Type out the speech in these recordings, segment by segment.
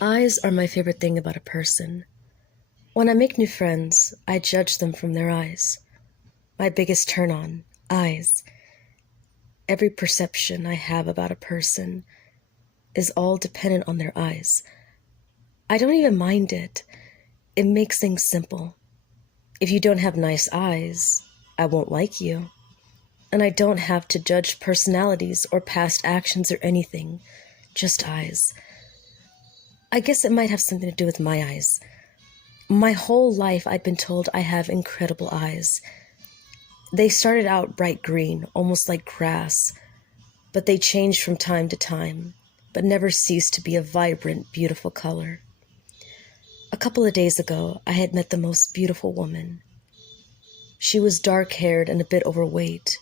Eyes are my favorite thing about a person. When I make new friends, I judge them from their eyes. My biggest turn on, eyes. Every perception I have about a person is all dependent on their eyes. I don't even mind it. It makes things simple. If you don't have nice eyes, I won't like you. And I don't have to judge personalities or past actions or anything, just eyes. I guess it might have something to do with my eyes. My whole life I'd been told I have incredible eyes. They started out bright green, almost like grass, but they changed from time to time, but never ceased to be a vibrant, beautiful color. A couple of days ago, I had met the most beautiful woman. She was dark-haired and a bit overweight,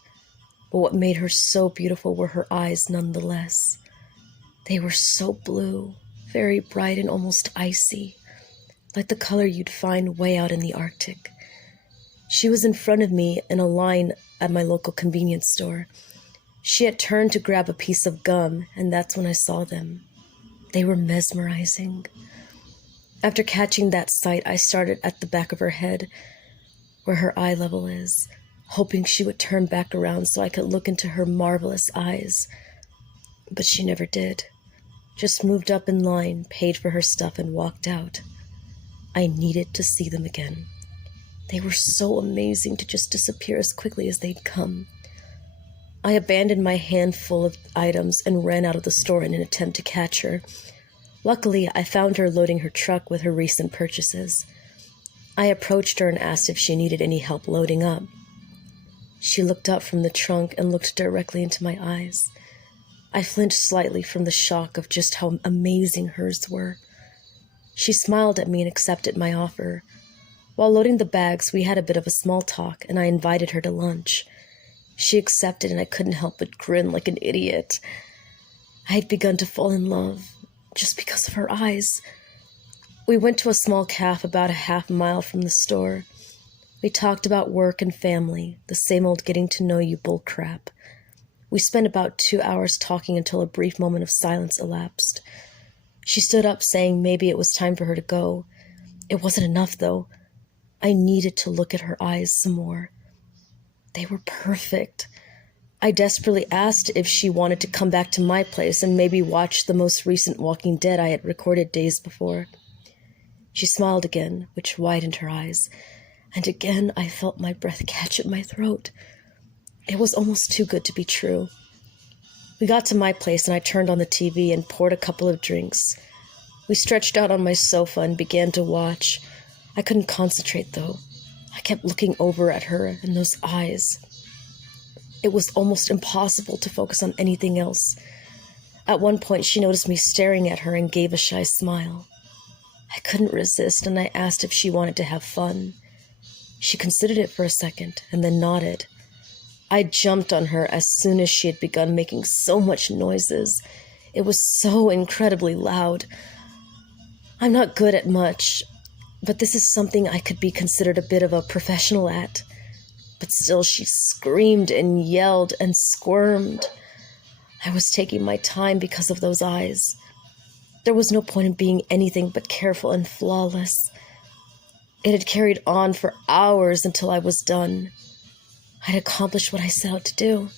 but what made her so beautiful were her eyes nonetheless. They were so blue, very bright and almost icy, like the color you'd find way out in the Arctic. She was in front of me in a line at my local convenience store. She had turned to grab a piece of gum, and that's when I saw them. They were mesmerizing. After catching that sight, I started at the back of her head, where her eye level is, hoping she would turn back around so I could look into her marvelous eyes. But she never did. Just moved up in line, paid for her stuff, and walked out. I needed to see them again. They were so amazing to just disappear as quickly as they'd come. I abandoned my handful of items and ran out of the store in an attempt to catch her. Luckily, I found her loading her truck with her recent purchases. I approached her and asked if she needed any help loading up. She looked up from the trunk and looked directly into my eyes. I flinched slightly from the shock of just how amazing hers were. She smiled at me and accepted my offer. While loading the bags, we had a bit of a small talk, and I invited her to lunch. She accepted, and I couldn't help but grin like an idiot. I had begun to fall in love, just because of her eyes. We went to a small cafe about a half-mile from the store. We talked about work and family, the same old getting-to-know-you bullcrap. We spent about 2 hours talking until a brief moment of silence elapsed. She stood up, saying maybe it was time for her to go. It wasn't enough, though. I needed to look at her eyes some more. They were perfect. I desperately asked if she wanted to come back to my place and maybe watch the most recent Walking Dead I had recorded days before. She smiled again, which widened her eyes, and again I felt my breath catch at my throat. It was almost too good to be true. We got to my place and I turned on the TV and poured a couple of drinks. We stretched out on my sofa and began to watch. I couldn't concentrate, though. I kept looking over at her and those eyes. It was almost impossible to focus on anything else. At one point, she noticed me staring at her and gave a shy smile. I couldn't resist, and I asked if she wanted to have fun. She considered it for a second and then nodded. I jumped on her as soon as she had begun making so much noises. It was so incredibly loud. I'm not good at much, but this is something I could be considered a bit of a professional at. But still, she screamed and yelled and squirmed. I was taking my time because of those eyes. There was no point in being anything but careful and flawless. It had carried on for hours until I was done. I'd accomplished what I set out to do.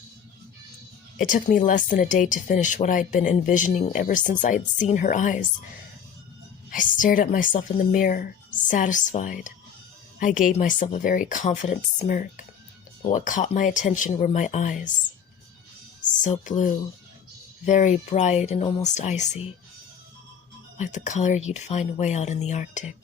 It took me less than a day to finish what I'd been envisioning ever since I had seen her eyes. I stared at myself in the mirror, satisfied. I gave myself a very confident smirk, but what caught my attention were my eyes. So blue, very bright and almost icy, like the color you'd find way out in the Arctic.